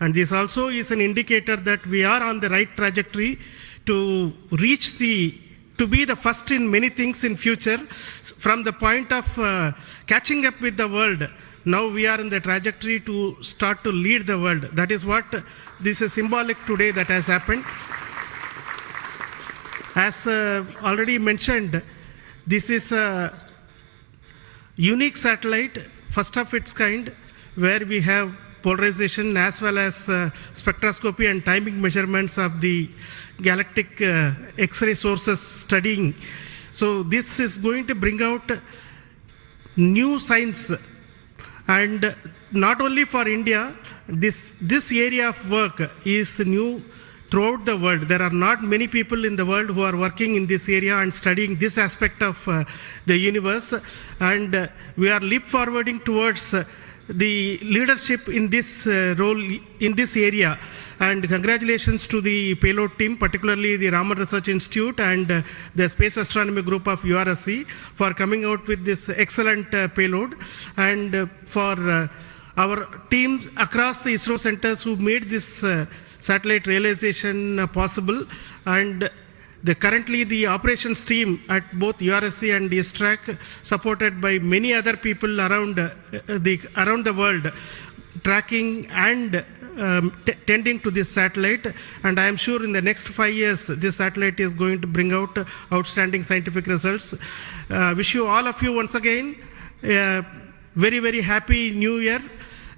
And this also is an indicator that we are on the right trajectory to reach to be the first in many things in future. From the point of catching up with the world, now we are in the trajectory to start to lead the world. That is what this is symbolic today that has happened. As already mentioned, this is a unique satellite, first of its kind, where we have polarization as well as spectroscopy and timing measurements of the galactic X-ray sources studying. So this is going to bring out new science, and not only for India, this area of work is new throughout the world. There are not many people in the world who are working in this area and studying this aspect of the universe, and we are leap forwarding towards the leadership in this role in this area. And congratulations to the payload team, particularly the Raman Research Institute and the Space Astronomy Group of URSC for coming out with this excellent payload, and for our teams across the ISRO centers who made this satellite realization possible. And currently the operations team at both URSC and ISTRAC, supported by many other people around the world, tracking and tending to this satellite. And I am sure in the next 5 years, this satellite is going to bring out outstanding scientific results. Wish you all of you once again a very, very happy New Year.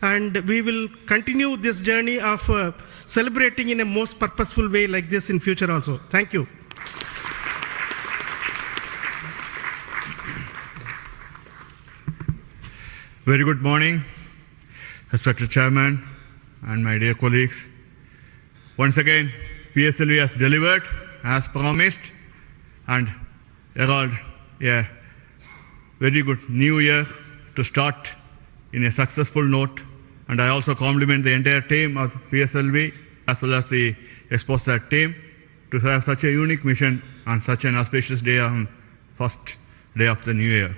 And we will continue this journey of celebrating in a most purposeful way like this in future also. Thank you. Very good morning, respected Chairman and my dear colleagues. Once again, PSLV has delivered as promised and herald a very good new year to start in a successful note. And I also compliment the entire team of PSLV as well as the EXPOSAT team to have such a unique mission on such an auspicious day on first day of the new year.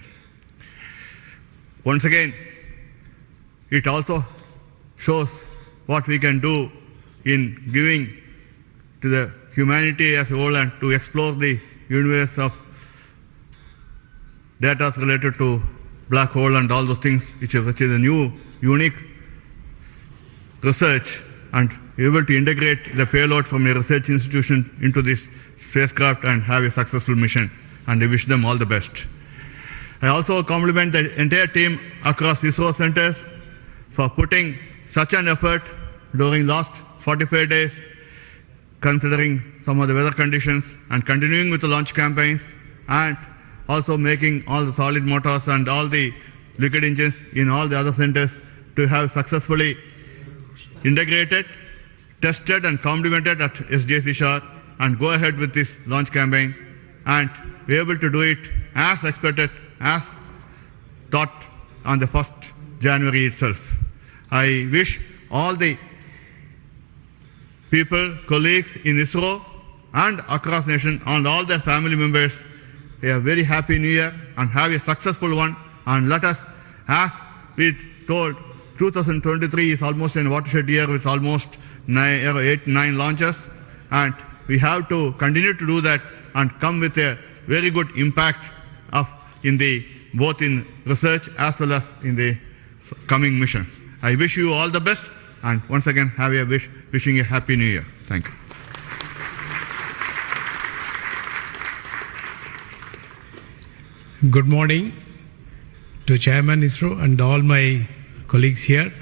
Once again, it also shows what we can do in giving to the humanity as a whole and to explore the universe of data related to black hole and all those things, which is a new, unique research, and able to integrate the payload from a research institution into this spacecraft and have a successful mission. And I wish them all the best. I also compliment the entire team across ISRO centers for putting such an effort during last 45 days, considering some of the weather conditions, and continuing with the launch campaigns, and also making all the solid motors and all the liquid engines in all the other centers to have successfully integrated, tested and complemented at SDSC SHAR, and go ahead with this launch campaign and be able to do it as expected, as thought on the 1st January itself. I wish all the people, colleagues in ISRO and across nation and all their family members a very happy new year and have a successful one. And let us, as we told, 2023 is almost a watershed year with almost 8-9 launches. And we have to continue to do that and come with a very good impact both in research as well as in the coming missions. I wish you all the best, and once again wishing a happy new year. Thank you. Good morning to Chairman ISRO and all my colleagues here.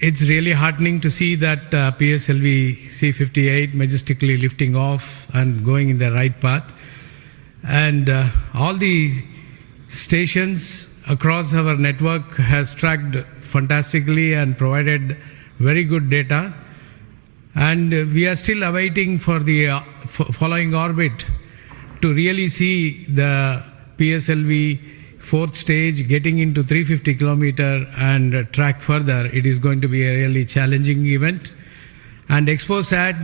It's really heartening to see that PSLV-C58 majestically lifting off and going in the right path. And all the stations across our network has tracked fantastically and provided very good data. And we are still awaiting for the following orbit to really see the PSLV fourth stage getting into 350 kilometer and track further. It is going to be a really challenging event. And EXPOSAT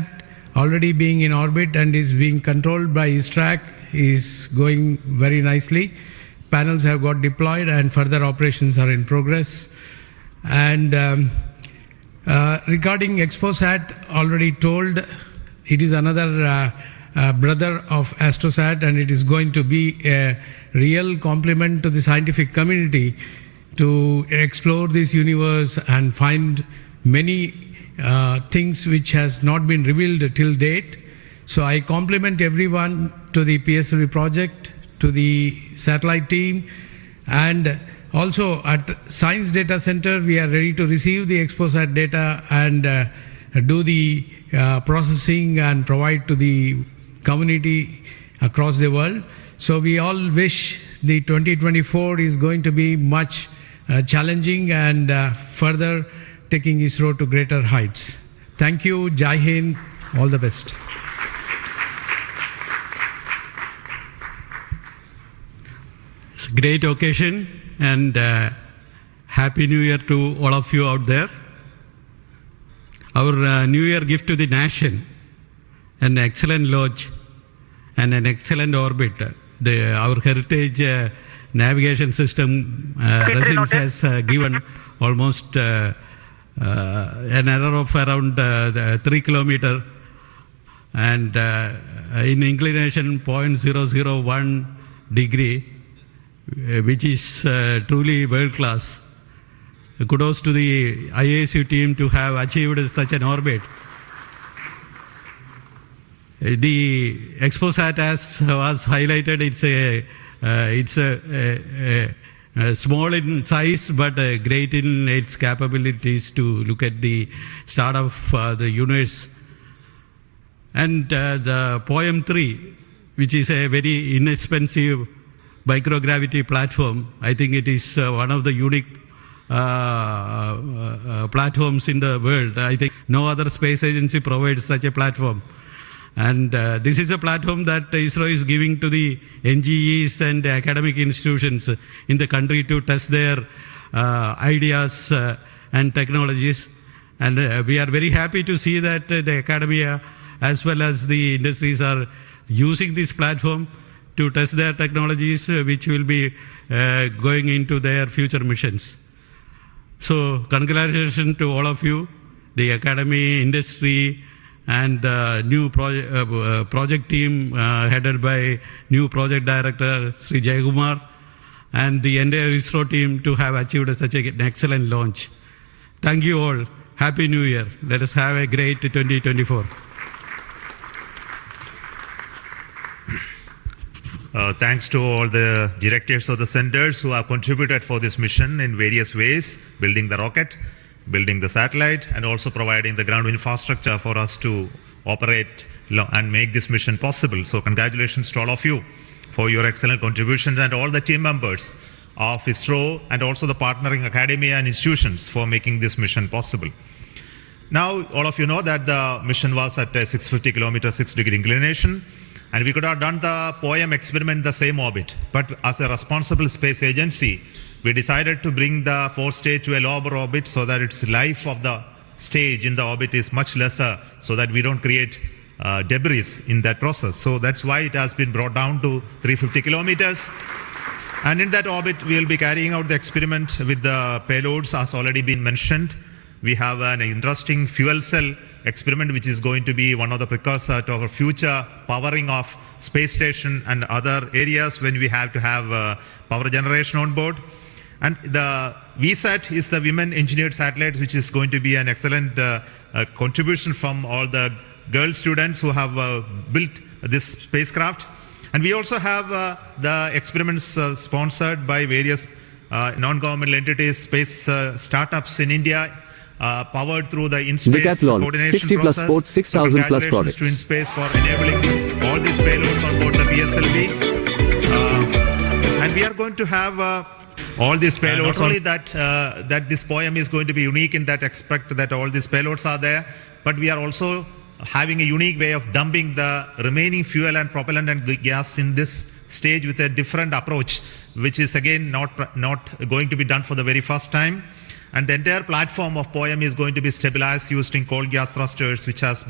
already being in orbit and is being controlled by ISTRAC is going very nicely. Panels have got deployed and further operations are in progress. And regarding EXPOSAT, already told, it is another brother of ASTROSAT, and it is going to be a real complement to the scientific community to explore this universe and find many things which has not been revealed till date. So I compliment everyone to the PSLV project, to the satellite team, and also at Science Data Center, we are ready to receive the EXPOSAT data and do the processing and provide to the community across the world. So we all wish the 2024 is going to be much challenging and further taking ISRO to greater heights. Thank you, Jai Hind, all the best. It's a great occasion, and Happy New Year to all of you out there. Our New Year gift to the nation, an excellent launch and an excellent orbit. Our heritage navigation system Resins has given almost an error of around 3 kilometers and in inclination 0.001 degree, which is truly world class. Kudos to the IASU team to have achieved such an orbit. The EXPOSAT, as was highlighted, it's a small in size but great in its capabilities to look at the start of the universe. And the POEM 3, which is a very inexpensive microgravity platform, I think it is one of the unique platforms in the world. I think no other space agency provides such a platform. And this is a platform that ISRO is giving to the NGEs and academic institutions in the country to test their ideas and technologies. And we are very happy to see that the academia as well as the industries are using this platform to test their technologies, which will be going into their future missions. So congratulations to all of you, the academy, industry, and the new project team headed by new project director Sri Jayakumar, and the entire ISRO team to have achieved such an excellent launch. Thank you all. Happy New Year. Let us have a great 2024. Thanks to all the directors of the centers who have contributed for this mission in various ways, building the rocket, building the satellite, and also providing the ground infrastructure for us to operate and make this mission possible. So congratulations to all of you for your excellent contributions, and all the team members of ISRO and also the partnering academia and institutions for making this mission possible. Now, all of you know that the mission was at a 650 kilometer, 6-degree inclination, and we could have done the POEM experiment in the same orbit. But as a responsible space agency, we decided to bring the fourth stage to a lower orbit so that its life of the stage in the orbit is much lesser, so that we don't create debris in that process. So that's why it has been brought down to 350 kilometers. And in that orbit, we will be carrying out the experiment with the payloads, as already been mentioned. We have an interesting fuel cell experiment, which is going to be one of the precursors to our future powering of space station and other areas when we have to have power generation on board. And the VSAT is the Women Engineered Satellite, which is going to be an excellent contribution from all the girl students who have built this spacecraft. And we also have the experiments sponsored by various non-governmental entities, space startups in India, powered through the in-space coordination 60 plus process. port, 6,000 plus products. To in-space for enabling all these payloads on board the PSLV. And we are going to have all these payloads. Not only that this poem is going to be unique in that aspect that all these payloads are there, but we are also having a unique way of dumping the remaining fuel and propellant and gas in this stage with a different approach, which is again not going to be done for the very first time. And the entire platform of POEM is going to be stabilized using cold gas thrusters, which has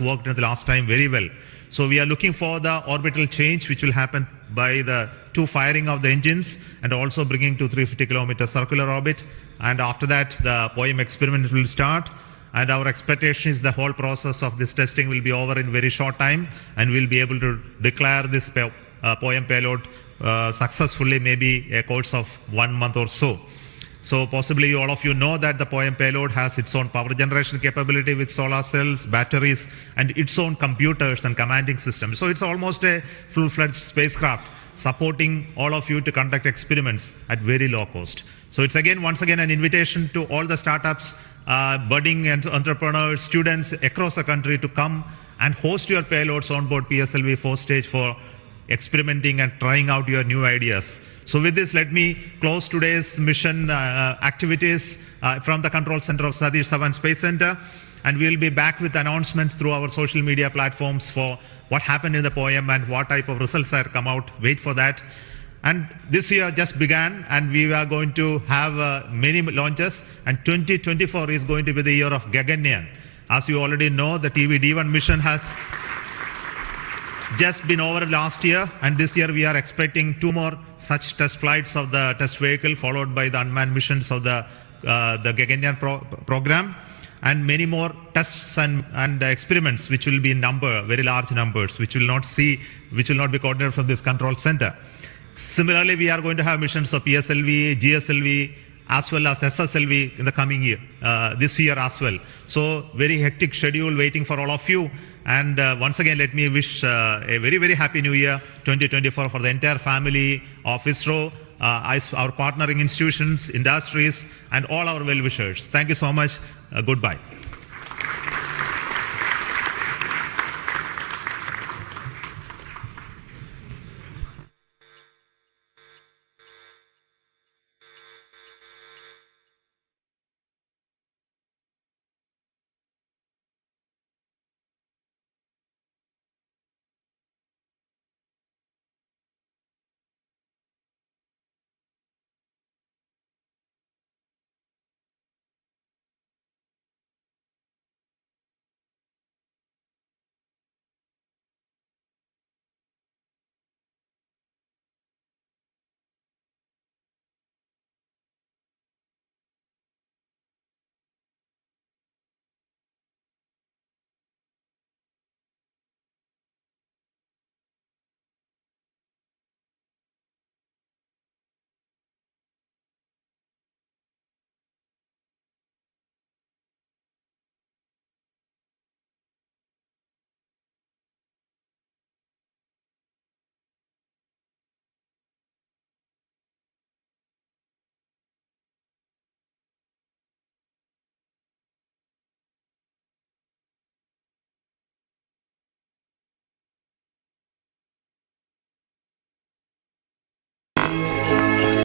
worked in the last time very well. So we are looking for the orbital change, which will happen by the two firing of the engines and also bringing to 350 kilometer circular orbit. And after that, the POEM experiment will start. And our expectation is the whole process of this testing will be over in very short time, and we'll be able to declare this POEM payload successfully, maybe a course of 1 month or so. So possibly all of you know that the POEM payload has its own power generation capability with solar cells, batteries, and its own computers and commanding systems. So it's almost a full-fledged spacecraft supporting all of you to conduct experiments at very low cost. So it's once again an invitation to all the startups, budding and entrepreneurs, students across the country to come and host your payloads on board PSLV 4 stage for experimenting and trying out your new ideas. So with this, let me close today's mission activities from the control center of Satish Dhawan Space Center. And we'll be back with announcements through our social media platforms for what happened in the POEM and what type of results are come out. Wait for that. And this year just began, and we are going to have many launches, and 2024 is going to be the year of Gaganyaan. As you already know, the TV-D1 mission has just been over last year, and this year we are expecting 2 more such test flights of the test vehicle, followed by the unmanned missions of the Gaganyaan program, and many more tests and experiments, which will be in number, very large numbers, which will not be coordinated from this control center. Similarly, we are going to have missions of PSLV, GSLV, as well as SSLV in the coming year, this year as well. So very hectic schedule waiting for all of you. And once again, let me wish a very, very happy new year 2024 for the entire family of ISRO, our partnering institutions, industries, and all our well-wishers. Thank you so much. Goodbye.